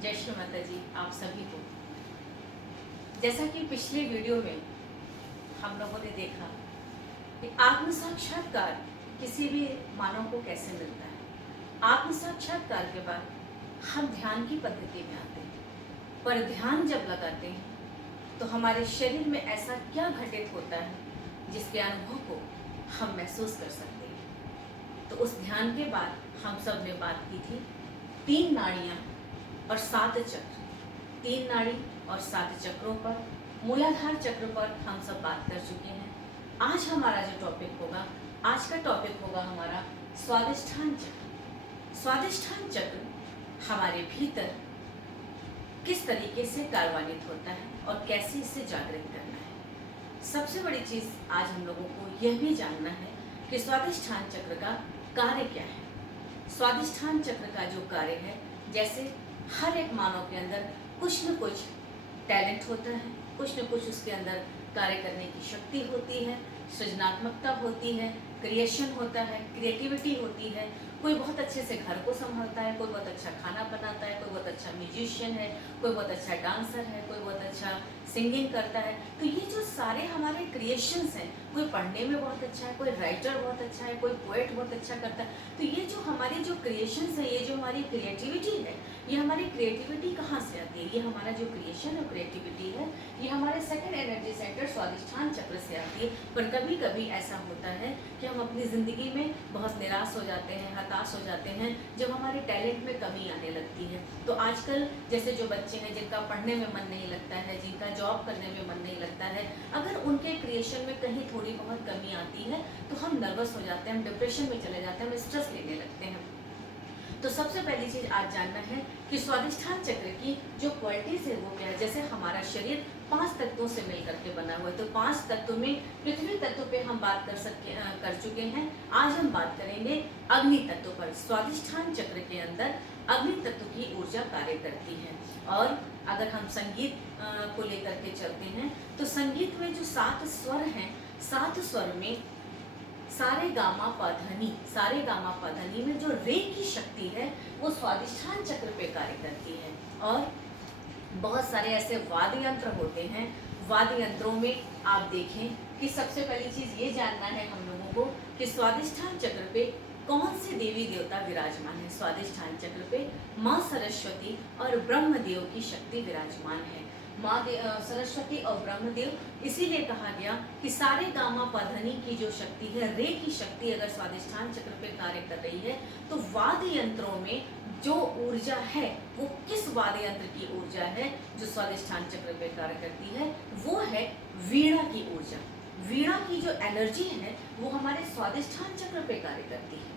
जय श्री माता जी आप सभी को। जैसा कि पिछले वीडियो में हम लोगों ने देखा कि आत्म साक्षात्कार किसी भी मानव को कैसे मिलता है। आत्म साक्षात्कार के बाद हम ध्यान की पद्धति में आते हैं, पर ध्यान जब लगाते हैं तो हमारे शरीर में ऐसा क्या घटित होता है जिसके अनुभव को हम महसूस कर सकते हैं। तो उस ध्यान के बाद हम सब ने बात की थी 3 नाड़ियाँ और 7 चक्र, 3 नाड़ी और 7 चक्रों पर, मूलाधार चक्र पर हम सब बात कर चुके हैं। आज हमारा जो टॉपिक होगा, आज का टॉपिक होगा हमारा स्वादिष्ठान चक्र। स्वादिष्ठान चक्र हमारे भीतर किस तरीके से कार्यान्वित होता है और कैसे इसे जागृत करना है। सबसे बड़ी चीज़ आज हम लोगों को यह भी जानना है कि स्वादिष्ठान चक्र का कार्य क्या है। स्वादिष्ठान चक्र का जो कार्य है, जैसे हर एक मानव के अंदर कुछ न कुछ टैलेंट होता है, कुछ न कुछ उसके अंदर कार्य करने की शक्ति होती है, सृजनात्मकता होती है, क्रिएशन होता है, क्रिएटिविटी होती है। कोई बहुत अच्छे से घर को संभालता है, कोई बहुत अच्छा खाना बनाता है, कोई बहुत अच्छा म्यूजिशियन है, कोई बहुत अच्छा डांसर है, कोई बहुत अच्छा सिंगिंग करता है। तो ये जो सारे हमारे क्रिएशंस हैं, कोई पढ़ने में बहुत अच्छा है, कोई राइटर बहुत अच्छा है, कोई पोएट बहुत अच्छा करता है। तो ये जो हमारी जो क्रिएशंस है, ये जो हमारी क्रिएटिविटी है, ये हमारी क्रिएटिविटी कहाँ से आती है? ये हमारा जो क्रिएशन और क्रिएटिविटी है, ये हमारे सेकंड एनर्जी सेंटर स्वादिष्ठान चक्र से आती है। पर कभी कभी ऐसा होता है कि हम अपनी ज़िंदगी में बहुत निराश हो जाते हैं, हताश हो जाते हैं, जब हमारे टैलेंट में कमी आने लगती है। तो आजकल जैसे जो बच्चे हैं जिनका पढ़ने में मन नहीं लगता है, जिनका जॉब करने में मन नहीं लगता है, अगर उनके क्रिएशन में कहीं थोड़ी बहुत कमी आती है तो हम नर्वस हो जाते हैं, हम डिप्रेशन में चले जाते हैं, हम स्ट्रेस लेने लगते हैं। तो सबसे पहली चीज़ आज जानना है कि स्वादिष्ठान चक्र की जो क्वालिटीज है वो क्या है। जैसे हमारा शरीर 5 तत्वों से मिलकर के बना हुआ है, तो 5 तत्वों में पृथ्वी तत्व पे हम बात कर चुके हैं। आज हम बात करेंगे अग्नि तत्व पर। स्वादिष्ठान चक्र के अंदर अग्नि तत्व की ऊर्जा कार्य करती है। और अगर हम संगीत को लेकर के चलते हैं तो संगीत में जो 7 स्वर हैं, 7 स्वर में सारे गामा पधनी, सारे गामा पधनी में जो रे की शक्ति है वो स्वादिष्ठान चक्र पे कार्य करती है। और बहुत सारे ऐसे वाद्य यंत्र होते हैं। वाद्य यंत्रों में आप देखें कि सबसे पहली चीज़ ये जानना है हम लोगों को कि स्वादिष्ठान चक्र पे कौन से देवी देवता विराजमान है। स्वादिष्ठान चक्र पे माँ सरस्वती और ब्रह्मदेव की शक्ति विराजमान है। माँ सरस्वती और ब्रह्मदेव इसीलिए कहा गया कि सारे गामा पधनी की जो शक्ति है, रे की शक्ति अगर स्वादिष्ठान चक्र पे कार्य कर रही है तो वाद्य यंत्रों में जो ऊर्जा है वो किस वाद्य यंत्र की ऊर्जा है जो स्वादिष्ठान चक्र पे कार्य करती है, वो है वीणा की ऊर्जा। वीणा की जो एनर्जी है वो हमारे स्वादिष्ठान चक्र पे कार्य करती है।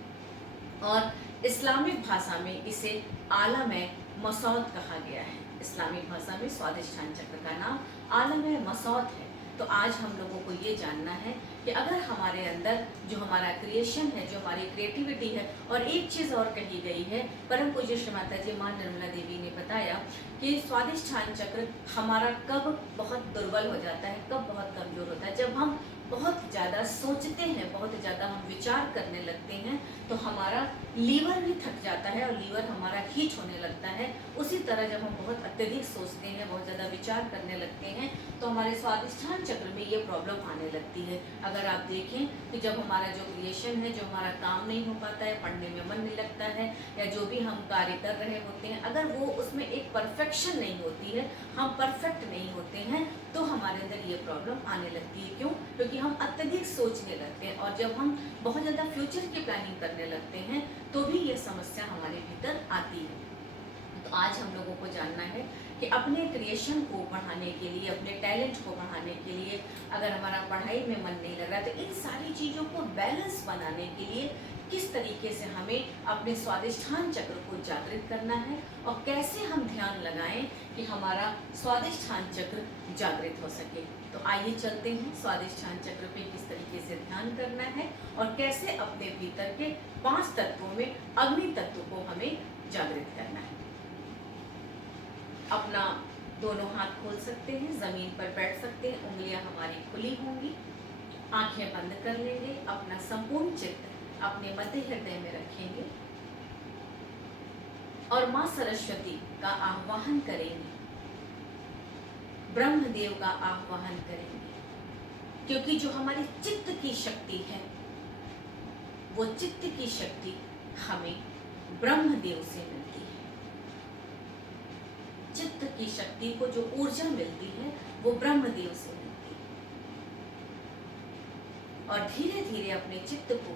और इस्लामिक भाषा में इसे आलम मसौद कहा गया है। इस्लामिक भाषा में स्वादिष्ठान चक्र का नाम आलम मसौद है। तो आज हम लोगों को ये जानना है कि अगर हमारे अंदर जो हमारा क्रिएशन है, जो हमारी क्रिएटिविटी है, और एक चीज़ और कही गई है, परम पूज्य श्री माता जी माँ निर्मला देवी ने बताया कि स्वादिष्ठान चक्र हमारा कब बहुत दुर्बल हो जाता है, कब बहुत कमज़ोर होता है। जब हम बहुत ज़्यादा सोचते हैं, बहुत ज़्यादा हम विचार करने लगते हैं तो हमारा लीवर भी थक जाता है और लीवर हमारा हीट होने लगता है। उसी तरह जब हम बहुत अत्यधिक सोचते हैं, बहुत ज़्यादा विचार करने लगते हैं तो हमारे स्वादिष्ठान चक्र में ये प्रॉब्लम आने लगती है। अगर आप देखें तो जब हमारा जो क्रिएशन है, जो हमारा काम नहीं हो पाता है, पढ़ने में मन नहीं लगता है, या जो भी हम कार्य कर रहे होते हैं, अगर वो उसमें एक परफेक्शन नहीं होती है, हम परफेक्ट नहीं होते हैं, तो हमारे अंदर ये प्रॉब्लम आने लगती है। क्यों? क्योंकि हम अत्यधिक सोचने लगते हैं। और जब हम बहुत ज़्यादा फ्यूचर की प्लानिंग करने लगते हैं तो भी ये समस्या हमारे भीतर आती है। तो आज हम लोगों को जानना है कि अपने क्रिएशन को बढ़ाने के लिए, अपने टैलेंट को बढ़ाने के लिए, अगर हमारा पढ़ाई में मन नहीं लग रहा है तो इन सारी चीज़ों को बैलेंस बनाने के लिए किस तरीके से हमें अपने स्वादिष्ठान चक्र को जागृत करना है और कैसे हम ध्यान लगाएं कि हमारा स्वादिष्ठान चक्र जागृत हो सके। तो आइए चलते हैं स्वादिष्ठान चक्र पे किस तरीके से ध्यान करना है और कैसे अपने भीतर के 5 तत्वों में अग्नि तत्व को हमें जागृत करना है। अपना दोनों हाथ खोल सकते हैं, ज़मीन पर बैठ सकते हैं, उंगलियां हमारी खुली होंगी, आंखें बंद कर लेंगे, अपना संपूर्ण चित्त अपने मध्य हृदय में रखेंगे। और माँ सरस्वती का आह्वान करेंगे, ब्रह्मदेव का आह्वान करेंगे, क्योंकि जो हमारी चित्त की शक्ति है, वो चित्त की शक्ति हमें ब्रह्मदेव से मिलती है। चित्त की शक्ति को जो ऊर्जा मिलती है वो ब्रह्मदेव से मिलती है। और धीरे धीरे अपने चित्त को,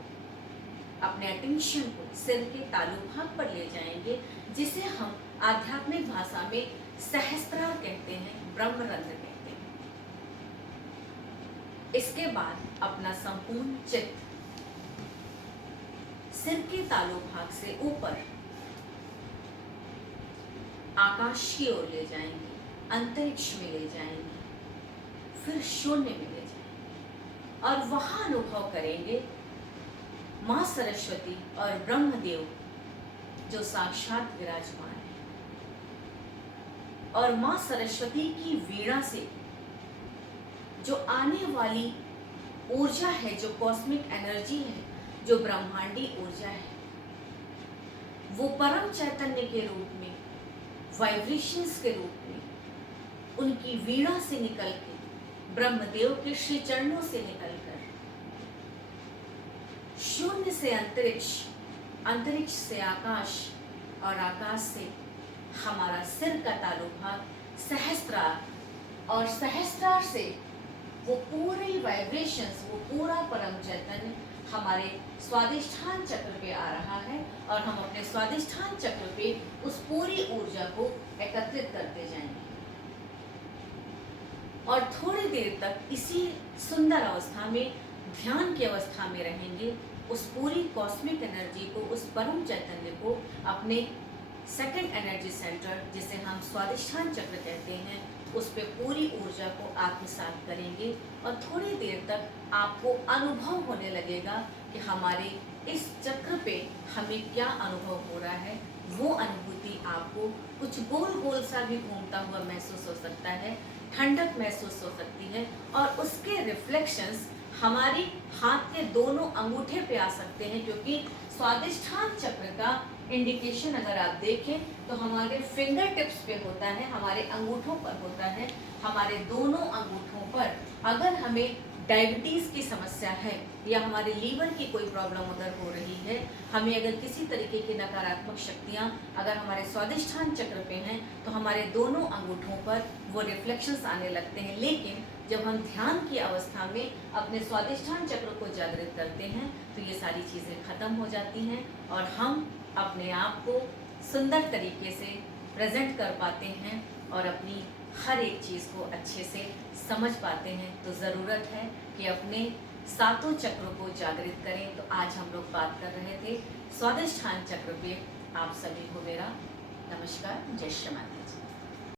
अपने अटेंशन को सिर के तालु भाग पर ले जाएंगे, जिसे हम आध्यात्मिक भाषा में सहस्त्रार कहते हैं, ब्रह्मरंध्र कहते हैं। इसके बाद अपना संपूर्ण चित्त सिर के तालु भाग से ऊपर आकाश की ओर ले जाएंगे, अंतरिक्ष में ले जाएंगे, फिर शून्य में ले जाएंगे और वहां अनुभव करेंगे माँ सरस्वती और ब्रह्मदेव जो साक्षात विराजमान है। और माँ सरस्वती की वीणा से जो आने वाली ऊर्जा है, जो कॉस्मिक एनर्जी है, जो ब्रह्मांडी ऊर्जा है, वो परम चैतन्य के रूप में, वाइब्रेशंस के रूप में उनकी वीणा से निकल के, ब्रह्मदेव के श्री चरणों से निकलकर शून्य से अंतरिक्ष, अंतरिक्ष से आकाश और आकाश से हमारा सिर का तालु भाग सहस्त्रार, और सहस्त्रार से वो पूरी वाइब्रेशंस, वो पूरा परम चैतन्य हमारे स्वादिष्ठान चक्र पे आ रहा है और हम अपने स्वादिष्ठान चक्र पे उस पूरी ऊर्जा को एकत्रित करते जाएंगे। और थोड़ी देर तक इसी सुंदर अवस्था में, ध्यान की अवस्था में रहेंगे। उस पूरी कॉस्मिक एनर्जी को, उस परम चैतन्य को अपने सेकंड एनर्जी सेंटर, जिसे हम स्वादिष्ठान चक्र कहते हैं, उस पे पूरी ऊर्जा को आत्मसात करेंगे। और थोड़ी देर तक आपको अनुभव होने लगेगा कि हमारे इस चक्र पे हमें क्या अनुभव हो रहा है। वो अनुभूति आपको कुछ गोल गोल सा भी घूमता हुआ महसूस हो सकता है, ठंडक महसूस हो सकती है, और उसके रिफ्लेक्शंस हमारी हाथ के दोनों अंगूठे पे आ सकते हैं, क्योंकि स्वादिष्ठान चक्र का इंडिकेशन अगर आप देखें तो हमारे फिंगर टिप्स पे होता है, हमारे अंगूठों पर होता है। हमारे दोनों अंगूठों पर अगर हमें डायबिटीज़ की समस्या है या हमारे लीवर की कोई प्रॉब्लम अगर हो रही है, हमें अगर किसी तरीके की नकारात्मक शक्तियाँ अगर हमारे स्वादिष्ठान चक्र पे हैं, तो हमारे दोनों अंगूठों पर वो रिफ्लेक्शंस आने लगते हैं। लेकिन जब हम ध्यान की अवस्था में अपने स्वादिष्ठान चक्र को जागृत करते हैं तो ये सारी चीज़ें खत्म हो जाती हैं और हम अपने आप को सुंदर तरीके से प्रेजेंट कर पाते हैं और अपनी हर एक चीज़ को अच्छे से समझ पाते हैं। तो ज़रूरत है कि अपने सातों चक्रों को जागृत करें। तो आज हम लोग बात कर रहे थे स्वादिष्ठान चक्र पे। आप सभी को मेरा नमस्कार, जय श्री माता जी।